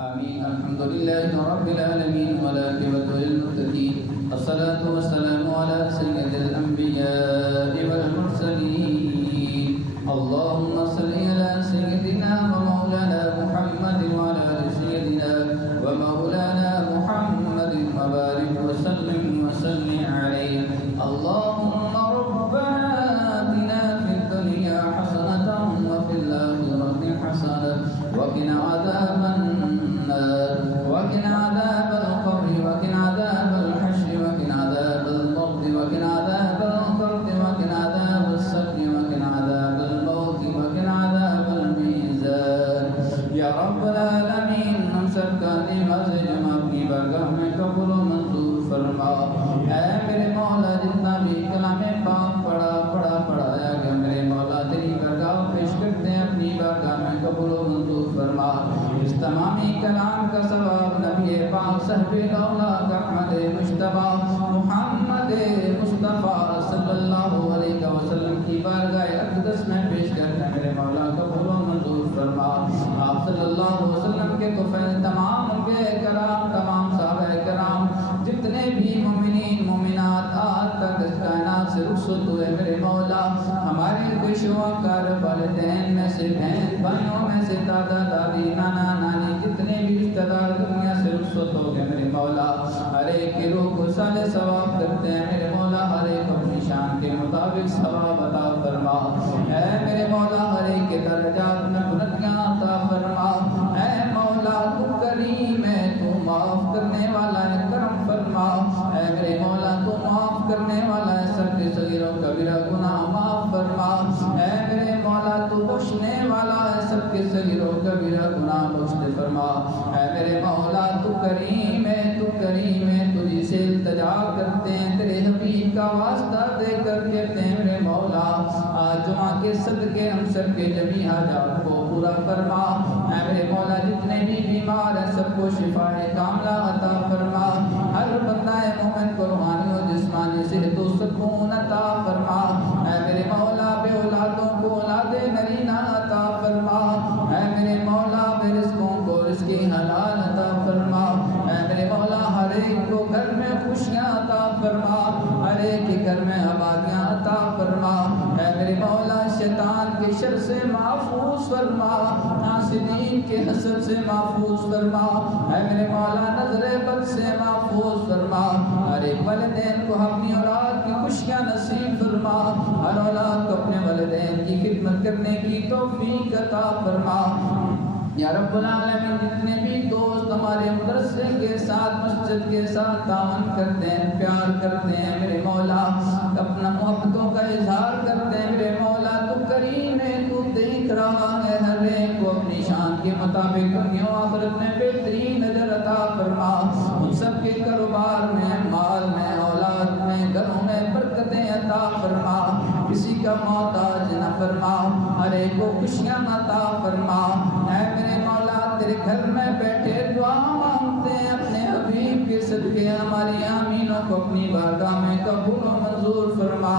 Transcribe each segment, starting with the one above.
آمين. الحمد لله رب العالمين والعاقبة للمتقين الصلاة والسلام على سيد الأنبياء والمرسلين اللهم صل على سيدنا ومولانا محمد وعلى آل سيدنا ومولانا محمد وبارك وسلم عليه. اللهم ربنا آتنا في الدنيا حسنة وفي الآخرة حسنة وقنا عذاب النار وقنا عذاب القبر وقنا عذاب الحشر وقنا عذاب القبر وقنا عذاب القبر وقنا عذاب السبت وقنا عذاب الموت وقنا عذاب الميزان یا رب العالمین. ہم سب کا نماز جمع اپنی بارگاہ میں قبول و منظور فرما. اے میرے مولا جتنا بھی کلام پاک پڑھایا گیا میرے مولا تیری بارگاہ پیش کرتے ہیں اپنی بارگاہ میں قبول و منظور فرما. اس تمامی کلام کا ثواب نبی پاک صاحب الاولیاء احمد مجتبی محمد مصطفیٰ صلی اللہ علیہ وسلم کی بارگاہ اقدس میں پیش کرتے ہیں میرے مولا قبول و منظور فرما. آپ صلی اللہ علیہ وسلم کے طفیل تمام انبیاء کرام تمام صحابہ کرام جتنے بھی مومنین مومنات آج تک اس کائنات سے رخصت ہوئے میرے مولا ہمارے خوشواں کار والدین میں سے بہن بھائیوں میں سے دادا دادی نانا نانی جتنے بھی رشتہ دار دنیا سے رخصت ہو گئے میرے مولا ہر ایک کی روح کو صالح ثواب کرتے ہیں میرے مولا ہر ایک اپنی شان کے مطابق ثواب عطا فرما. اے میرے مولا ہر ایک کے درجات میں بلندیاں عطا فرما. اے مولا تو کریم ہے تو معاف کرنے والا ہے کرم فرما. اے میرے مولا تو معاف کرنے والا ہے سب کے صغیر و کبیرہ گناہ معاف فرما. اے میرے مولا تو بخشنے والا ہے سب کے صغیر و کبیرہ گناہ بخش فرما. اے میرے مولا تو کریم ہے تجھ سے التجا کرتے ہیں تیرے حبیب کا واسطہ دے کر کہتے ہیں میرے مولا آج جمعہ کے صدقے ہم سب کے جمیع حاجات کو پورا فرما. اے میرے مولا جتنے بھی بیمار ہیں سب کو شفاء کاملہ عطا فرما. ہر بندہ مومن کو روحانی و جسمانی صحت و سکون عطا فرما. اے میرے مولا بے اولادوں کو اولاد نرینہ عطا فرما. اے میرے مولا بے رزقوں کو رزق حلال عطا فرما. اے میرے مولا ہر ایک کو گھر میں خوشیاں عطا فرما. ہر ایک کے گھر میں آبادیاں عطا فرما. اے میرے مولا شیطان کے شر سے محفوظ فرما. حاسدین کے حسد سے محفوظ فرما. اے میرے مولا نظر بد سے محفوظ فرما. ہر ایک والدین کو اپنی اولاد کی خوشیاں نصیب فرما. ہر اولاد کو اپنے والدین کی خدمت کرنے کی توفیق عطا فرما. یا رب العالمین جتنے بھی دوست ہمارے مدرسے کے ساتھ مسجد کے ساتھ تعاون کرتے ہیں پیار کرتے ہیں میرے مولا اپنا محبتوں کا اظہار کرتے ہیں میرے مولا تو کریم ہے تو دیکھ رہا ہے ہر ایک کو اپنی شان کے مطابق دنیا و آخرت میں بہترین اجر عطا فرما. ان سب کے کاروبار میں مال میں اولاد میں گھروں میں برکتیں عطا فرما. کسی کا محتاج نہ فرما. ہر ایک کو خوشیاں عطا فرما. اے میرے مولا تیرے گھر میں بیٹھے دعا مانگتے ہیں اپنے حبیب کے صدقے ہماری آمینوں کو اپنی بارگاہ میں قبول و منظور فرما.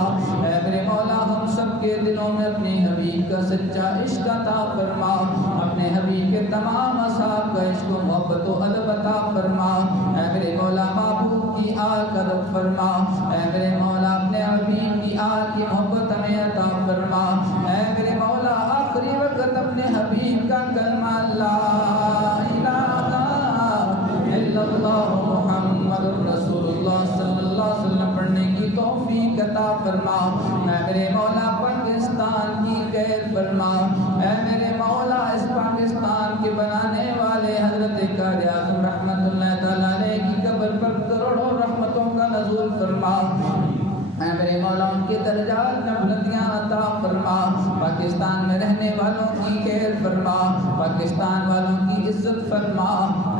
اے میرے مولا ہم سب کے دلوں میں اپنے حبیب کا سچا عشق عطا فرما. اپنے حبیب کے تمام اصحاب کا عشق و محبت و ادب عطا فرما. اے میرے مولا محبوب کی آل کا رب فرما. اے میرے مولا اپنے حبیب کی آل کی محبت ہمیں عطا فرما. اے میرے مولا آخری وقت اپنے حبیب کا کلمہ لا الہ الا اللہ محمد رسول اللہ صلی اللہ علیہ وسلم پڑھنے کی توفیق عطا فرما. اے میرے مولا پاکستان کی خیر فرما. اے میرے مولا اس پاکستان کے بنانے والے حضرت قائد اعظم رحمت اللہ تعالیٰ علیہ کی قبر پر کروڑوں رحمتوں کا نزول فرما. اے میرے مولا ان کے درجات میں بلندیاں عطا فرما. پاکستان میں رہنے والوں کی خیر فرما. پاکستان والوں کی عزت فرما.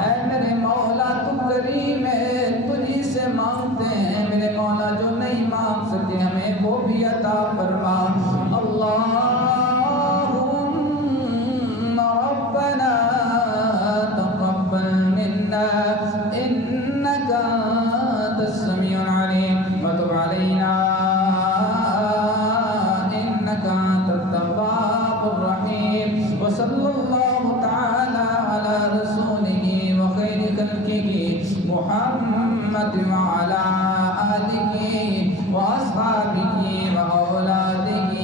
اے میرے مولا تو کریم ہے تجھی سے مانگتے ہیں میرے مولا جو نہیں مانگ سکتے ہمیں وہ بھی عطا فرما. اللہم ربنا تقبل منا انک انت السمیع العلیم وتب علینا انک انت التواب الرحیم وصلی اللہ تعالی علی رسولہ محمد وعلى آله وأصحابه وأولاده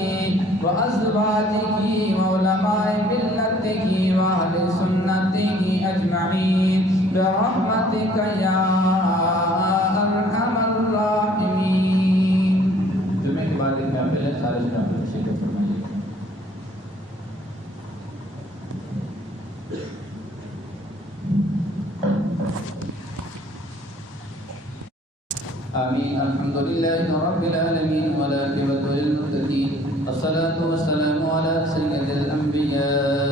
وأزواجه وعلماء ملته وأهل سنته أجمعين برحمتك يا أرحم الراحمين. جمعے کے بعد ایک کامل ہے، سارے جناب شکر فرمائیے. آمين. الحمد لله رب العالمين والعاقبة للمتقين، الصلاة والسلام على سيد الأنبياء